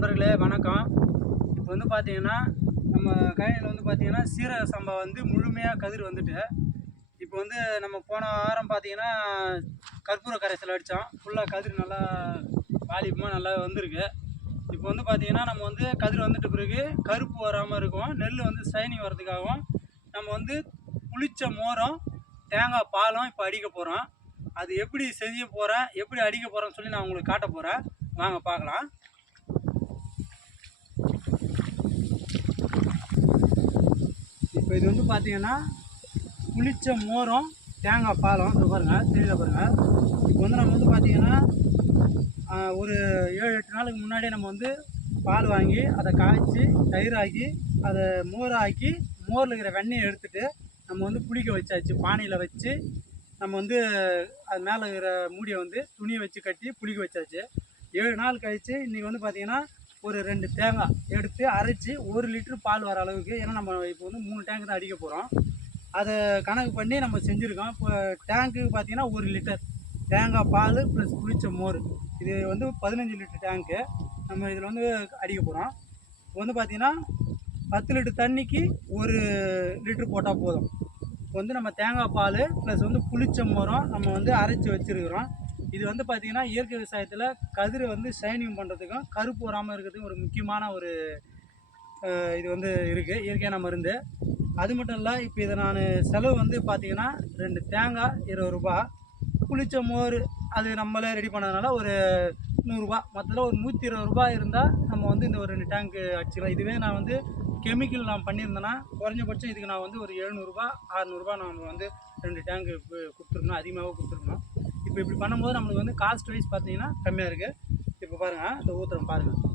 நண்பர்களே வணக்கம். இப்போ வந்து பார்த்தீங்கன்னா, நம்ம கழனியில் வந்து பார்த்தீங்கன்னா, சீரக சம்பா வந்து முழுமையாக கதிர் வந்துட்டு, இப்போ வந்து நம்ம போன வாரம் பார்த்தீங்கன்னா, கற்பூர கரைசல் அடித்தோம். ஃபுல்லாக கதிர் நல்லா வாலிபமாக நல்லா வந்திருக்கு. இப்போ வந்து பார்த்தீங்கன்னா, நம்ம வந்து கதிர் வந்துட்ட பிறகு கருப்பு வராமல் இருக்கும். நெல் வந்து ஷைனிங் வரதுக்காகவும், நம்ம வந்து புளிச்ச மோரும், தேங்காய் பாலும் இப்போ அடிக்க போகிறோம். அது எப்படி செய்ய போகிறேன், எப்படி அடிக்க போகிறேன்னு சொல்லி நான் உங்களுக்கு காட்ட போகிறேன். வாங்க பார்க்கலாம். இப்போ இது வந்து பார்த்தீங்கன்னா புளிச்ச மோரும் தேங்காய் பாலும் இது பாருங்கள் தெரியல பாருங்கள். இப்போ வந்து நம்ம வந்து பார்த்தீங்கன்னா ஒரு 7-8 நாளுக்கு முன்னாடியே நம்ம வந்து பால் வாங்கி அதை காய்ச்சி தயிராக்கி அதை மோராக்கி மோரில் இருக்கிற வெண்ணெயை எடுத்துகிட்டு நம்ம வந்து புளிக்க வச்சாச்சு. பானையில் வச்சு நம்ம வந்து அது மேலே இருக்கிற மூடியை வந்து துணியை வச்சு கட்டி புளிக்க வச்சாச்சு. 7 நாள் கழித்து இன்றைக்கி வந்து பார்த்திங்கன்னா ஒரு 2 தேங்காய் எடுத்து அரைச்சி 1 லிட்டரு பால் வர அளவுக்கு, ஏன்னா நம்ம இப்போ வந்து 3 டேங்க் தான் அடிக்க போகிறோம், அதை கணக்கு பண்ணி நம்ம செஞ்சுருக்கோம். இப்போ டேங்க்குக்கு பார்த்திங்கன்னா 1 லிட்டர் தேங்காய் பால் ப்ளஸ் புளிச்ச மோர், இது வந்து 15 லிட்டர் டேங்க்கு நம்ம இதில் வந்து அடிக்க போகிறோம். இப்போ வந்து பார்த்திங்கன்னா 10 லிட்டர் தண்ணிக்கு 1 லிட்ரு போட்டால் போதும். இப்போ வந்து நம்ம தேங்காய் பால் ப்ளஸ் வந்து புளிச்ச மோரம் நம்ம வந்து அரைச்சி வச்சுருக்கிறோம். இது வந்து பார்த்திங்கன்னா இயற்கை விவசாயத்தில் கதிரை வந்து ஷைனிங் பண்ணுறதுக்கும் கருப்பு வராமல் இருக்கிறதுக்கும் ஒரு முக்கியமான ஒரு இது வந்து இருக்குது, இயற்கையான மருந்து. அது மட்டும் இல்லை, இப்போ இதை நான் செலவு வந்து பார்த்திங்கன்னா 2 தேங்காய் 20 ரூபா, புளிச்ச மோர் அது நம்மளே ரெடி பண்ணதுனால ஒரு 100 ரூபா, மொத்தத்தில் ஒரு 120 ரூபா இருந்தால் நம்ம வந்து இந்த ஒரு 2 டேங்க்கு அடிச்சிக்கலாம். இதுவே நான் வந்து கெமிக்கல் நான் பண்ணியிருந்தேன்னா குறைஞ்சபட்சம் இதுக்கு நான் வந்து ஒரு 700 ரூபா 600 ரூபா நம்ம வந்து 2 டேங்க்கு கொடுத்துருக்கணும், அதிகமாகவும் கொடுத்துருக்கணும். இப்போ இப்படி பண்ணும்போது நம்மளுக்கு வந்து காஸ்ட் வைஸ் பார்த்தீங்கன்னா கம்மியாக இருக்குது. இப்போ பாருங்கள், இந்த ஊற்றுறோம் பாருங்கள்.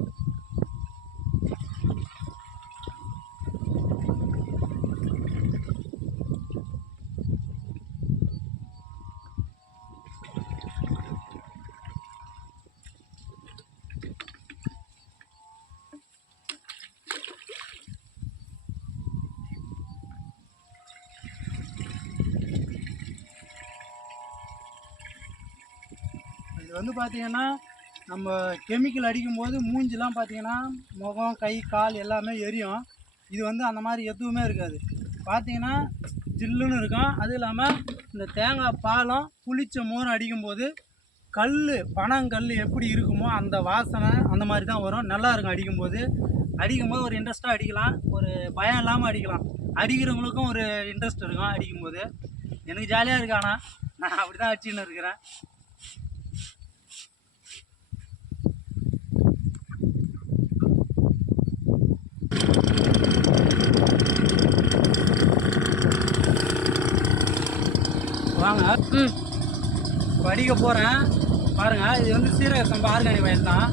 இது வந்து பார்த்திங்கன்னா நம்ம கெமிக்கல் அடிக்கும்போது மூஞ்சிலாம் பார்த்திங்கன்னா முகம் கை கால் எல்லாமே எரியும். இது வந்து அந்த மாதிரி எதுவுமே இருக்காது, பார்த்திங்கன்னா ஜில்லுன்னு இருக்கும். அதுவும் இல்லாமல் இந்த தேங்காய் பாலும் புளிச்ச மோரும் அடிக்கும்போது பனங்கல் எப்படி இருக்குமோ அந்த வாசனை அந்த மாதிரி தான் வரும். நல்லா இருக்கும் அடிக்கும்போது ஒரு இன்ட்ரெஸ்ட்டாக அடிக்கலாம், ஒரு பயம் இல்லாமல் அடிக்கலாம். அடிக்கிறவங்களுக்கும் ஒரு இன்ட்ரெஸ்ட் இருக்கும் அடிக்கும்போது. எனக்கு ஜாலியாக இருக்கு, ஆனால் நான் அப்படி தான் அடிச்சுன்னு இருக்கிறேன். வாங்க இப்போ அடிக்க போகிறேன் பாருங்கள். இது வந்து சீரக சம்பா ஆர்கானிக் வயல் தான்.